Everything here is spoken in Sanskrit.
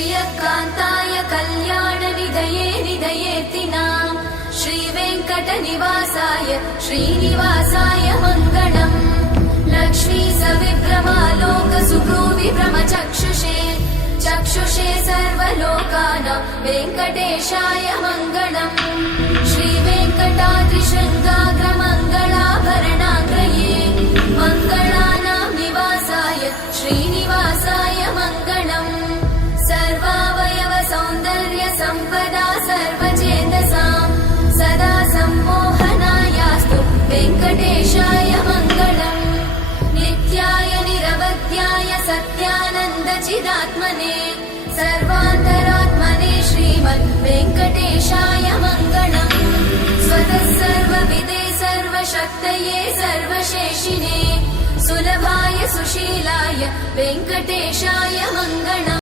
श्रियकान्ताय कल्याणनिधये निधयेतिनाम् श्रीवेङ्कटनिवासाय श्रीनिवासाय मङ्गलम् लक्ष्मी सविभ्रमालोकसुभ्रूविभ्रमचक्षुषे चक्षुषे सर्वलोकानां वेङ्कटेशाय मङ्गलम् श्रीवेङ्कटाद्रिशृङ्गाग्रमङ्गलाभरणाग्रये मङ्गलानां निवासाय श्रीनिवासाय मङ्गलम् सर्वावयव सौन्दर्य सम्पदा सर्वचेतसां सदा सम्मोहनायास्तु वेङ्कटेशाय मङ्गलम् नित्याय निरवध्याय सत्यानन्दचिदात्मने सर्वान्तरात्मने श्रीमद् वेङ्कटेशाय मङ्गलम् स्वतः सर्वविदे सर्वशक्तये सर्वशेषिने सुलभाय सुशीलाय वेङ्कटेशाय मङ्गलम्।